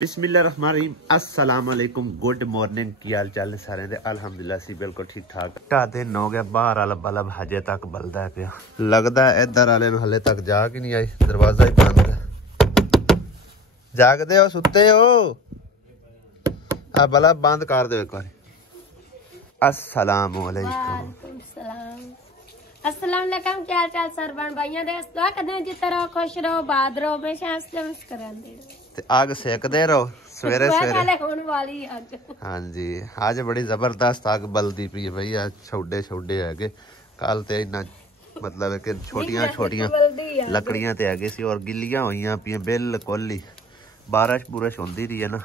बिस्मिल्लाहिर्रहमानिर्रहीम अस्सलाम वालेकुम गुड मॉर्निंग की हाल चाल ने सारे दे अल्हम्दुलिल्लाह सी बिल्कुल ठीक ठाक। ढा दिन हो गया बाहर वाला बल्ब हजे तक बलदा है पिया लगदा है इधर वाले नु हले तक जाग ही नहीं आई दरवाजा ही बंद है। जागदे हो सुते हो आ बल्ब बंद कर दो एक बार। अस्सलाम वालेकुम अस्सलाम वालेकुम क्या हाल चाल सरबन भाइयों दे दुआ करदे जिते रहो खुश रहो बाद रहो हमेशा हंसते मुस्कुराते आग सेकदे रहो सवेरे सवेरे होने वाली अग। हाँ जी आज बड़ी जबरदस्त आग बलदी पई है भई आज छोटे छोटे है कल ते इन्ना मतलब है कि छोटियां छोटियां लकड़ियां ते है सी और गिल्लियां होइयां पियां बिल्कुल ही बारिश बुरिश होंदी रही है ना।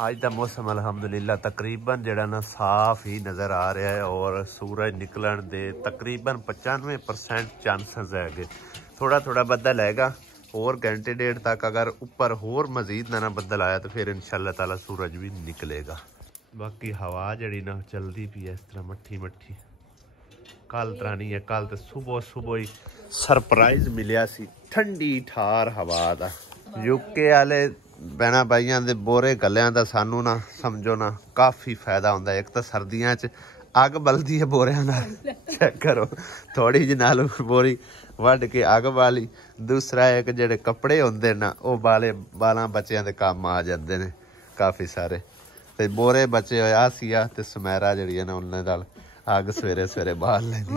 आज का मौसम अल्हम्दुलिल्लाह तकरीबन जड़ा ना साफ ही नज़र आ रहा है और सूरज निकलन दे तकरीबन 95% चांसेस है। थोड़ा थोड़ा बदल हैगा और घंटे डेढ़ तक अगर ऊपर होर मजीद ना बदल आया तो फिर इंशाल्लाह ताला सूरज भी निकलेगा। बाकी हवा जड़ी ना चलती पी है इस तरह मट्ठी मट्ठी कल तरह नहीं है। कल तो सुबह सुबह ही सरप्राइज मिलिया सी ठंडी ठार हवा दा यूके वाले भैन भाइयों के बोरे गलियां का सानू ना समझो ना काफ़ी फायदा होंदा है। एक तो सर्दियों च अग बलदी है बोरिया नाल चेक करो थोड़ी जी नाल बोरी वढ़ के अग बाली। दूसरा एक जेडे कपड़े होंदे ना वो बालां बच्चों के काम आ जाते हैं काफ़ी सारे ते बोरे बचे होए आसिया ते सुमेरा जड़ी है ना उन्हें नाल अग सवेरे सवेरे बाल लेंदी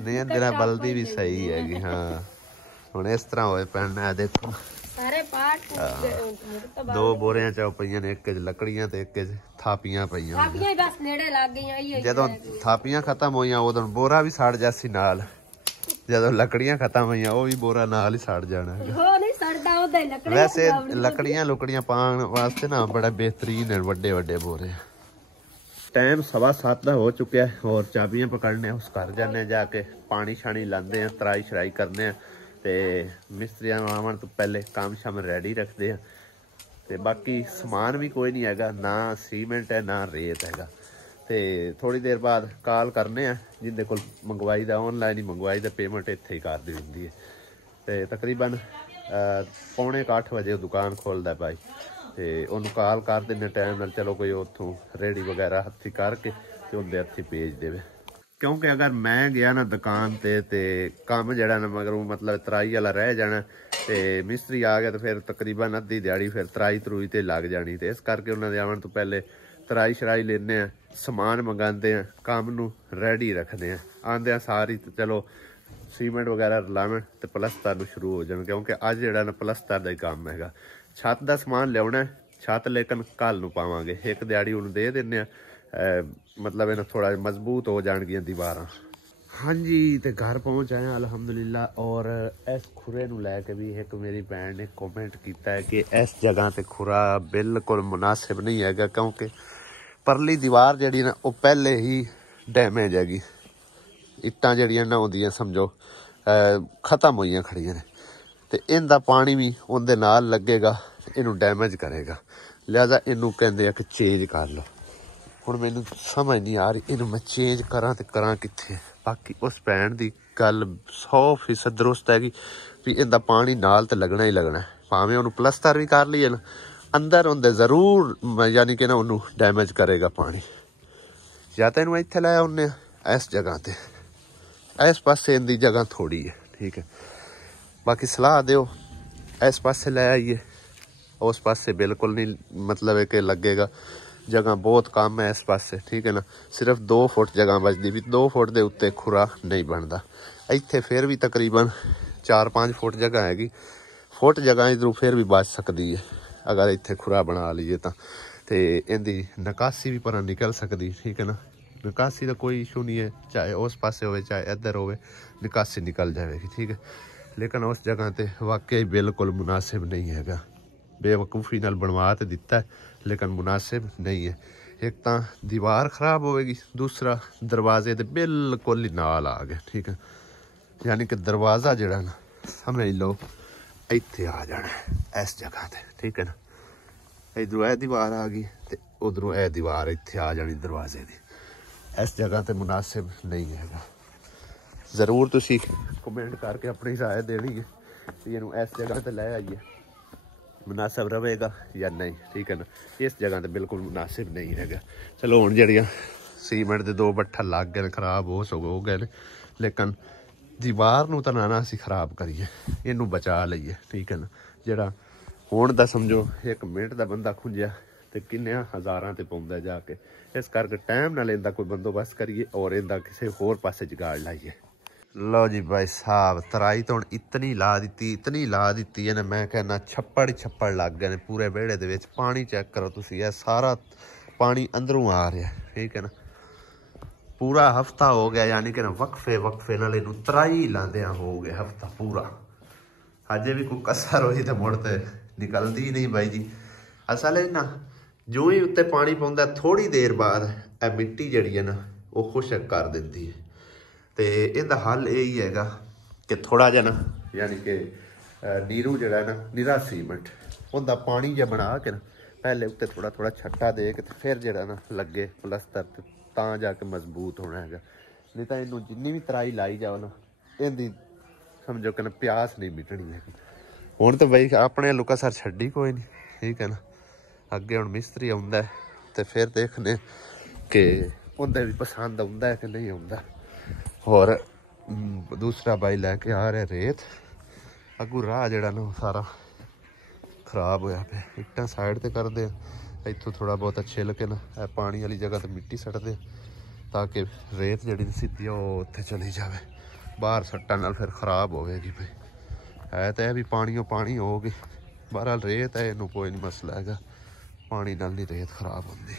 नहीं अंदर बलदी भी सही हैगी। हाँ हुण इस तरह होए पैना है देखो सारे पार्ट दो बोरियां च पईयां ने एक लकड़ियां ते एक थापियां पईयां थापियां बस नेड़े लग गईयां। जदों थापियां खत्म होईयां उदों बोरा भी सड़ जासी नाल जदों लकड़ियां खत्म होईयां वो भी बोरा नाल ही सड़ जाना है। हो नहीं सड़दा ओदे लकड़ियां वैसे लकड़ियां लुकड़ियां पाण वास्ते ना बड़ा बेहतरीन है बड़े बड़े बोरे। टाइम 7:15 का हो चुका है और चाबियां पकड़ने उस घर जाने जाके पानी शानी लाते हैं तराई शराई करने हैं ते मिस्त्रियां आवन तो पहले काम शाम रेडी रखते हैं ते बाकी समान भी कोई नहीं हैगा ना सीमेंट है ना रेत हैगा। ते थोड़ी देर बाद कॉल करने हैं जिंदे कोल मंगवाई दा ऑनलाइन ही मंगवाई दा पेमेंट इत्थे ही कर दी हुंदी है। ते तकरीबन 7:45 बजे दुकान खोलदा भाई ते उन्होंने कॉल कर देने टाइम नाल चलो कोई उतों रेडी वगैरह हत्थी करके ते उनके हत्थी भेज देवे क्योंकि अगर मैं गया ना दुकान ते काम जड़ा ना मगर मतलब तराई वाला रह जाना ते मिस्त्री आ गया तो फिर तकरीबन अद्धी दिहाड़ी फिर तराई तरूई ते लग जानी। तो इस करके उन्होंने आवन तो पहले तराई शराई लेने हैं समान मंगाते हैं काम नू रेडी रखते हैं आंदे सारी तो चलो सीमेंट वगैरह लावन तो पलस्तर नू शुरू हो जाए क्योंकि अज जड़ा ना पलस्तर का ही काम हैगा। छत का समान लिया छत लेकिन कल नू पावांगे एक दिहाड़ी उन्हें दे देने मतलब इन्हें थोड़ा मजबूत हो जाएगियां दीवारां। हाँ जी तो घर पहुँच आए अल्हम्दुलिल्लाह और इस खुरे नू लैके भी एक मेरी भैन ने कमेंट किया है कि इस जगह ते खुरा बिल्कुल मुनासिब नहीं हैगा क्योंकि परली दीवार जड़ी ना वो पहले ही डैमेज हैगी इट्टां जड़ियां ना होंदियां समझो खत्म होइयां खड़ियां ने ते इनदा पानी भी उनदे नाल लगेगा इनू डैमेज करेगा लिहाजा इनू कहंदे आ कि चेंज कर लो। हुण मैनू समझ नहीं आ रही इनू मैं चेंज करां ते करां कित्थे। बाकी उस भैन दी गल 100% दुरुस्त हैगी भी इनदा पानी नाल ते लगना ही लगना भावें उन्होंने पलस्तर भी कर लीए ना अंदर होंदे जरूर यानी कि ना उन्होंने डैमेज करेगा पानी। या तो इनू इत्थे लै आउने इस जगह ते इस पासे इनदी जगह थोड़ी है ठीक है। बाकी सलाह दो इस पासे लै आइए उस पासे बिल्कुल नहीं मतलब है कि लगेगा जगह बहुत कम है इस पासे ठीक है ना। सिर्फ 2 फुट जगह बचती भी 2 फुट के उत्ते खुरा नहीं बनता इत्थे फिर भी तकरीबन 4-5 फुट जगह हैगी फुट जगह इधरों फिर भी बच सकती है अगर इत्थे खुरा बना लीए तो इनकी निकासी भी पर निकल सकती ठीक है ना। निकासी का कोई इशू नहीं है चाहे उस पासे हो चाहे इधर हो निकासी निकल जाएगी ठीक है। लेकिन उस जगह ते वाकई बिल्कुल मुनासिब नहीं हैगा बेवकूफ़ी नाल बनवा तो दिता है लेकिन मुनासिब नहीं है। एक तो दीवार खराब होएगी दूसरा दरवाजे के बिल्कुल ही नाल आ गए ठीक है यानी कि दरवाज़ा जड़ा ना समझ लो इत्थे आ जाना इस जगह ते ठीक है ना। इधरों यह दीवार आ गई तो उधरों यह दीवार इत्थे आ जानी दरवाजे की इस जगह ते मुनासिब नहीं हैगा। जरूर तुसी कमेंट करके अपनी राय देनी है इस जगह ते लै आइए मुनासिब रहेगा या नहीं, ठीक है ना। इस जगह तो बिल्कुल मुनासिब नहीं है। चलो हुण जिहड़ियां सीमेंट के 2 भट्ठा लग गए खराब हो गए, लेकिन दीवार नूं तां ना असीं खराब करिए, इनू बचा लईए, ठीक है ना। जिहड़ा हुण दा समझो 1 मिनट का बंदा खुंजिया तो किन्ने हज़ारां ते पौंदा जाके। इस करके टाइम नाल इहदा कोई बंदोबस्त करिए और इहदा किसी होर पासे जुगाड़ लाइए। लो जी भाई साहब, तराई तो इतनी ला दी है ना, मैं कहना छप्पड़ लग गए पूरे वेड़े दे विच। पानी चेक करो तुसीं, यह सारा पानी अंदरों आ रहा है, ठीक है ना। पूरा हफ्ता हो गया, यानी कि ना वक्फे नाल इहनूं तराई लांदियां हो गया हफ्ता पूरा। अजे भी कोई कसर होई तो मुड़ ते निकलती ही नहीं बाई जी। असल है ना, जो ही उत्ते पानी पौंदा थोड़ी देर बाद ए मिट्टी जिहड़ी है ना वो खुशक कर देती है। तो इहदा हल यही हैगा कि थोड़ा जिहा ना, यानी कि नीरू जिहड़ा ना निरा सीमेंट उहदा पानी जिहा बना के ना पहले उत्ते थोड़ा थोड़ा छट्टा दे के फिर जिहड़ा ना लगे प्लस्तर, तां जाके मजबूत होना है। नहीं तो इनू जिन्नी भी तराई लाई जाओ ना, इहदी समझो कि ना प्यास नहीं मिटनी है। हुण तो बई अपने लुका सर छड्डी कोई नहीं, ठीक है ना। अगे हुण मिस्त्री आउंदा तो फिर देखने कि उंदे भी पसंद आउंदा है कि नहीं आउंदा। और दूसरा बाई लैके आ रहा रेत, अगू राह जिहड़ा ना सारा खराब होया पे। इट्टां साइड ते करदे, इत्थों थोड़ा बहुत अच्छे लगे ना पानी वाली जगह तो मिट्टी सटदे ताकि रेत जिहड़ी सीधी उत्थे चली जाए। बाहर सट्टां नाल फिर खराब होवेगी भाई, है तो यह भी पानी होगी। बहरहाल रेत है, इनू कोई नहीं मसला है, पानी नाल नहीं रेत खराब होंदी।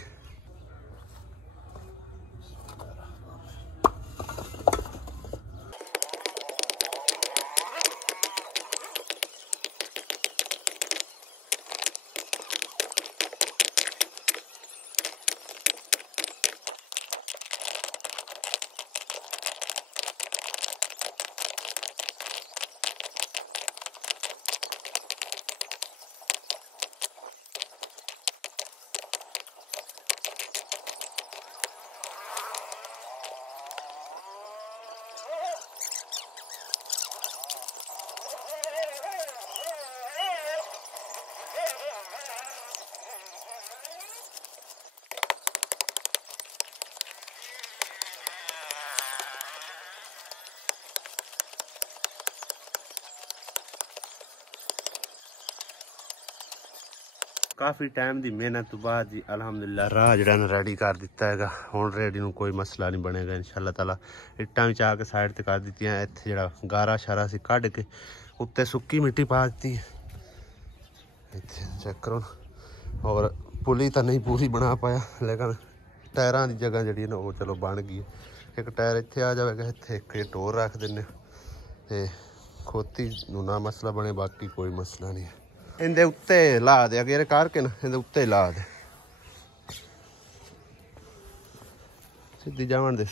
काफ़ी टाइम की मेहनत तो बाद जी अलहमदुलिल्लाह राह जड़ा रेडी कर दिता है। हुण रेडी नूं कोई मसला नहीं बनेगा इंशाअल्लाह ताला। इट्टां भी चाह के साइड ते कर दी, इत्थे जड़ा गारा शारा सी कढ़ के उत्ते सुक्की मिट्टी पा दी, इत्थे चेक करो। और पुली तो नहीं पूरी बना पाया, लेकिन टायरां की जगह जी ना वो चलो बन गई। एक टायर इत्थे आ जाएगा, इत्थे एक टोर रख देने ते खोती नूं ना मसला बने, बाकी कोई मसला नहीं है। इहदे उत्ते ला दे अगे करके ना, इहदे उत्ते ला दे सीधी जावन दे।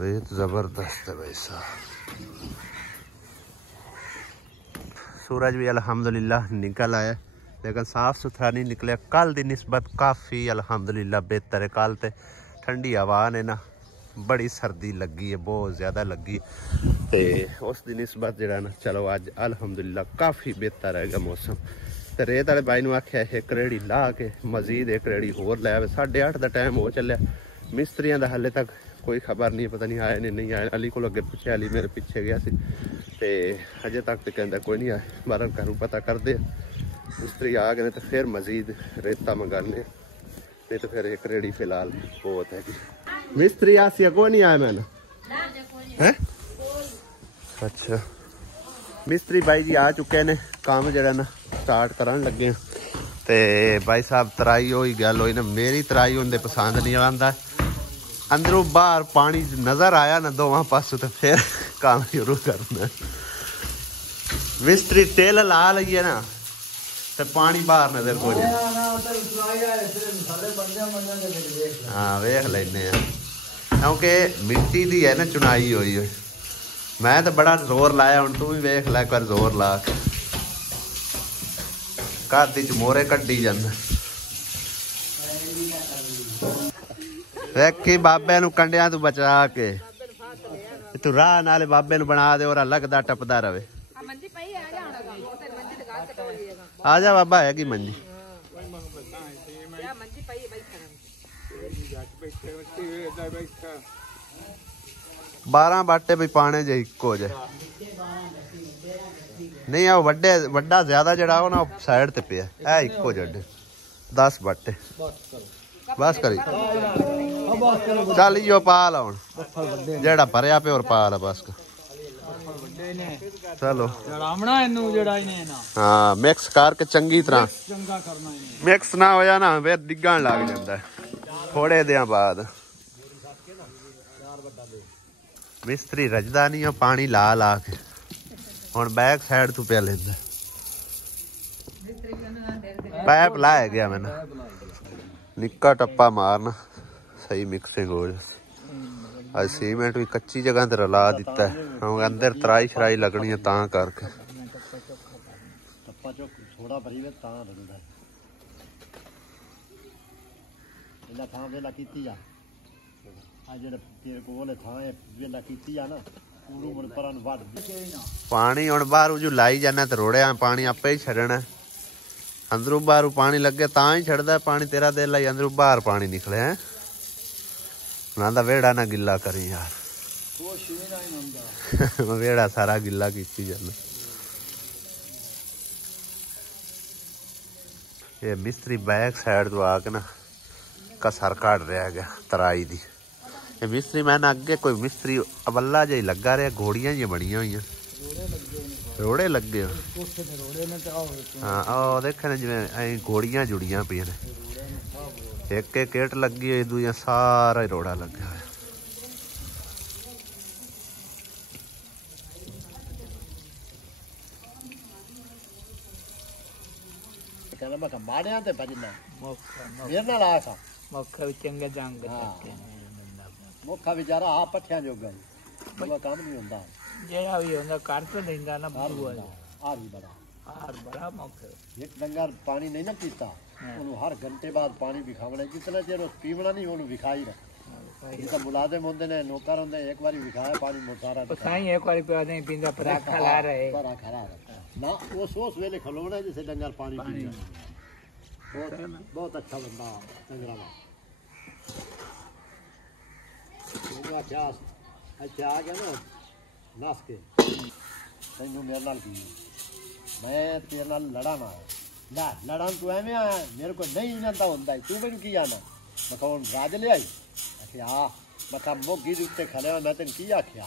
रेत जबरदस्त है भाई साहब। सूरज भी अल्हम्दुलिल्लाह निकल आया, लेकिन साफ सुथरा नहीं निकले। कल की निस्बत काफ़ी अल्हम्दुलिल्लाह बेहतर है। कल तो ठंडी हवा ने ना बड़ी सर्दी लगी है, बहुत ज़्यादा लगी, तो उस दिन निस्बत जरा ना चलो अज अल्हम्दुलिल्लाह काफ़ी बेहतर है मौसम। तो रेत वाले भाई ने आख्या एक रेड़ी ला के मजीद एक रेड़ी होर लै। 8:30 का टाइम हो चलिया, मिस्त्रियों का हाले तक कोई खबर नहीं, पता नहीं आए नहीं आए। अली को अगे पूछे, अली मेरे पिछे गया सी, ते अजे तक तो कहता कोई नहीं आए। बारह घरों पता करते मिस्त्री आ गए तो फिर मजीद रेता मंगाने, नहीं तो फिर एक रेड़ी फिलहाल बहुत है। मिस्त्री आसिया कोई नहीं आया मैंने है। अच्छा मिस्त्री भाई जी आ चुके ने, काम जरा ना स्टार्ट करन लगे। तो भाई साहब तराई हो गल हो ना, मेरी तराई उनके पसंद नहीं आता। अंदरों बाहर पानी नजर आया ना दोवां पासों, तो फिर काम शुरू करना। मिस्त्री तेल ला लीए ना तो पानी बाहर नजर को जाए। हाँ वेख लेने, क्योंकि मिट्टी दी है ना चुनाई हुई है, मैं तो बड़ा जोर लाया हूं, तू भी वेख लै एक बार जोर ला के। घर दी मोरे कड्डी जांदा। वेखी बाबे नू कंडिया तू बचा के तू राह नाले बाबे नू बना दे और लगदा टपदा रवे। आजा बाबा है की मंजी 12 बाटे भी पाने जे इको जे नहीं आ वड्डे वड्डा ज्यादा जड़ा हो ना साइड ते पिया ए इको जड़े 10 बाटे बस करी चल यो पाल हुन जेड़ा भरया पे और पाल बस चलो हाँ मिक्स करके चंगी तरह मिक्स ना होया ना फिर डिगन लग जाता है थोड़े दिन बाद। मिस्त्री रजदा नहीं है पानी ला ला के हुण बैक साइड तू पे लेंदा पैप लाया गया मैंने निक्का टप्पा मारना सही मिक्सिंग हो जाए। आज सीमेंट भी कच्ची जगह ते रला दिता है हम अंदर तराई शराई लगनी है ता करके टप्पा जो थोड़ा भरी वे ता लगदा है इला थां वेला कीती आ जेड़ा तेरे कोल थां वेला कीती आ ना पूरू मन परन वड पानी हुण बाहर जो लाई जाना ते रोड़िया पानी आपे ही छड़ना अंदरों बाहर पानी लगे ता ही छड़दा पानी तेरा दिल आई अंदरों बाहर पानी निकले है ना दा वेड़ा ना गिला करी यार वेड़ा सारा गिला कीती जाना। ये मिस्त्री बैक साइड तो आके ना कसर काट रहा गया तराई दी। ये मिस्त्री मैंने अगे कोई मिस्त्री अवला जी लगा रहा घोड़ियां जी बनिया हुई रोड़े लगे हाँ देखे ना जिवें घोड़ियां जुड़ियां पी ने एक एक केट लगी हुई दूजा सारा ही रोड़ा लगे हुआ मोखा बेचारा आ पट्ठियां जोगा काम नहीं होंदा जेड़ा भी होंदा कर तो लेंदा ना बुआ हार भी बड़ा हार बड़ा मोखे एक डंगर पानी नहीं ना पीता ओनु हर घंटे बाद पानी विखावना जितना चेर पीवना नहीं ओनु विखाई रख इनका मुलाजिम होंदे ने नौकर होंदे एक बारी विखाया पानी मोसारा साईं एक बारी पिया नहीं पींदा पर खला रहे पर खला ना वो सोच वेले खलोना जैसे डंगर पानी पीता बहुत अच्छा बंदा डंगरा क्या अच्छा आ गया ना नस के तेनू मेरे नाल की मैं तेरे नाल लड़ा ना ला लड़ा तू एवें आया मेरे को नहीं जानता होंदा तू मैनू की आना मैं कौन राज ले आई आखिया आ मैं कहा मोगी दे उत्ते खले मैं तेन की आखिया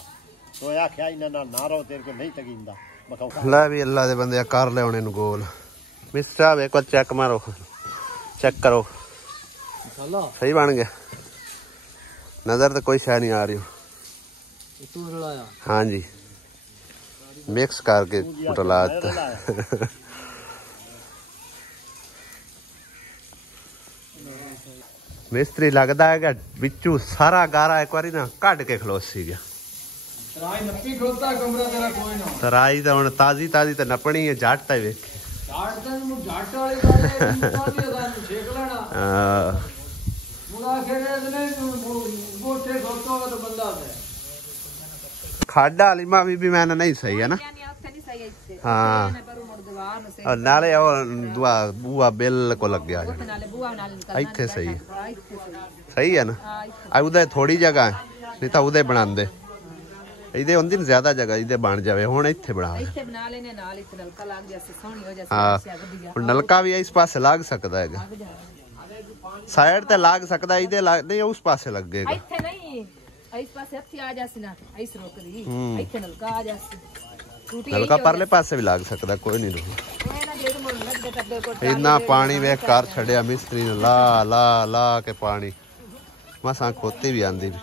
तो आखिया इन्हां नाल ना रहो तेरे को नहीं तकींदा मैं कहा ला भी अल्लाह दे बंदे कर ले हुण इनू गोल मिस्टर साहब एक बार चेक मारो चेक करो सही बन गया नजर तो कोई शाय नहीं आ रही हाँ जी मिक्स करके उठला मिस्त्री लगता है कि बिचू सारा गारा एक बार ना कट के खलोसी गया तराई तो हम ताजी ताजी तो नपनी है जाट ही वेखे खाडा वाली मावी भी मैंने नहीं सही है ना हाँ और नाले दुआ बुआ बिल्कुल लग गया इत्थे सही है सही है ना उदे थोड़ी जगह है नहीं तो उदे बना दे इधे होंदी ना ज्यादा जगह इधे बन जावे हुण इत्थे बना हाँ नलका भी इस पासे लग सकता है साइड ते लग सकता इधे नहीं उस पासे लगेगा नलका परले पासे भी लग सकता कोई नहीं इतना पानी वे कर छड़िया मिस्त्री ने ला ला ला के पानी मसा खोती भी आंदी भी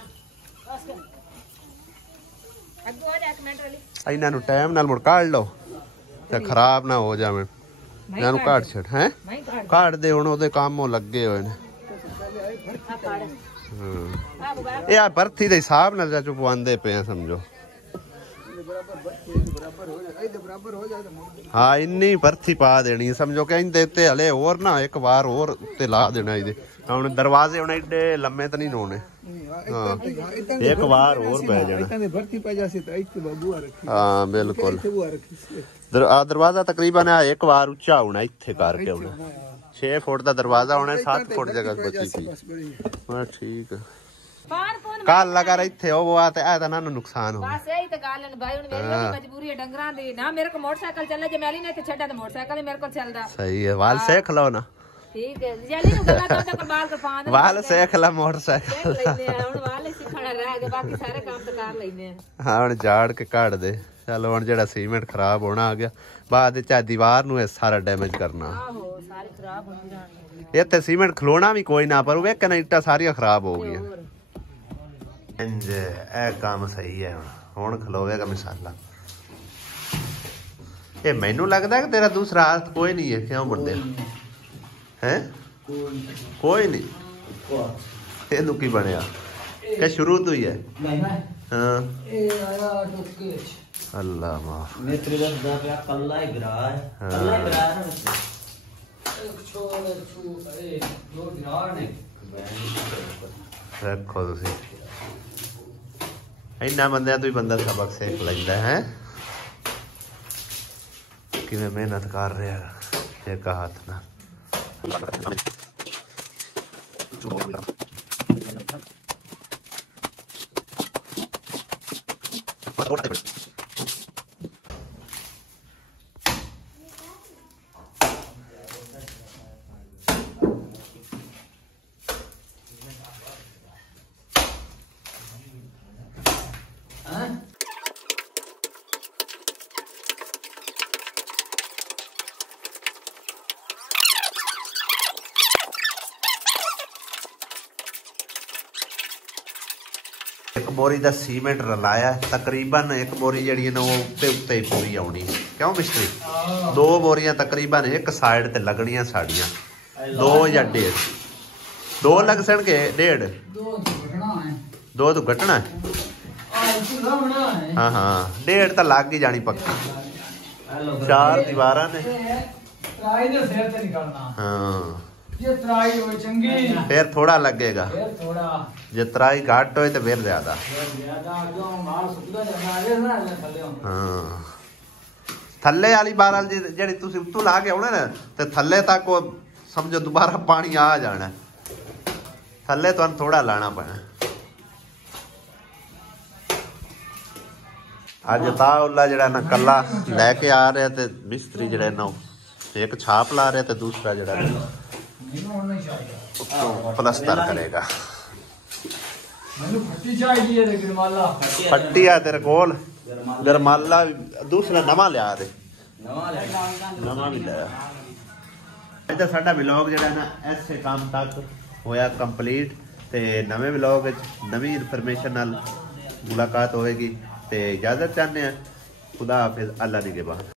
इन्हां नू टाइम नाल मुड़ काट लो ते खराब ना हो जावे इन्हां नू काट छड़ हैं काट दे हुण ओदे काम लगे होए ने ये भरती दे हिसाब नाल चाचू पवांदे पे समझो हाँ इन्नी भरती पा देनी समझो कि इंदे ते हले और ना एक बार और ते ला देना इदे हुन दरवाजे हुन एडे लम्मे तो नहीं होने हाँ एक बार और बह जाना हाँ बिल्कुल दरवाजा तकरीबन एक बार उच्चा होना इत्थे करके होना 6 फुट का दरवाजा होना 7 फुट जगह बची थी हाँ ठीक है काल लगा रही थे वो आते आया था ना नुकसान हो बस यही तो गाल है भाई हुन मेरी मजबूरी है डंगरां दी ना मेरे को मोटरसाइकिल चले जे मैली ने छड्डा तो मोटरसाइकिल मेरे को चलदा सही है वाल सेख लो ना ठीक है जल्दी नु गला तो बाल कर पान वाल सेख ला मोटरसाइकिल लेने हुन वाल सिखਣਾ रह गए बाकी सारे काम तो कर लेने हां हुन झाड़ के काट दे चल हुन जेड़ा सीमेंट खराब होना आ गया बाद विच दीवार नु सारा डैमेज करना आहो सारे खराब हो जाने इत्थे सीमेंट खलोना भी कोई ना पर वे कने इट्टा सारी खराब हो गई इंज ए काम सही है हुन खलोवेगा मिसाला ये मैनू लगदा है कि तेरा दूसरा हाथ कोई नहीं है क्यों बंदे हैं कोई नहीं ये की बनया क्या शुरू तो ही है हाँ अल्लाह माफ रखो तुसी इन्ना बंदे तो ही बंदा सबक सीख लेंदा है कि मैं मेहनत कर रहा एक हाथ ना एक बोरी का सीमेंट रलाया तकरीबन एक बोरी जी है ना वो उत्ते उत्ते ही पूरी आनी क्यों मिस्त्री 2 बोरियां तकरीबन एक साइड ते लगनियां साड़ियां 2 या 1.5 2 लग सन के 1.5 2 तो घटना है हाँ हाँ 1.5 तो लग ही जानी पक्की 4 दीवारा ने हाँ फिर थोड़ा लगेगा जे तराई घट हो तो फिर ज्यादा हाँ थले वाली बारल जी उत्तों ला के आना ना तो थले तक समझो दोबारा पानी आ जाना थले तो थोड़ा लाना पैना अज ताउला जड़ा ना कला लैके आ रहा ते मिस्त्री जड़ा ना एक छाप ला रहा ते दूसरा जड़ा प्लस्तर करेगा फट्टी है तेरे कोल गरमाला दूसरा नवा लिया दे नवा भी लिया इधर साडा व्लॉग जड़ा ना ऐसे काम तक होया कंप्लीट ते नवे व्लॉग नवी इनफॉर्मेशन नाल मुलाकात होएगी ते इजाजत चाहते हैं खुदा हाफिज अल्लाह निगहबान।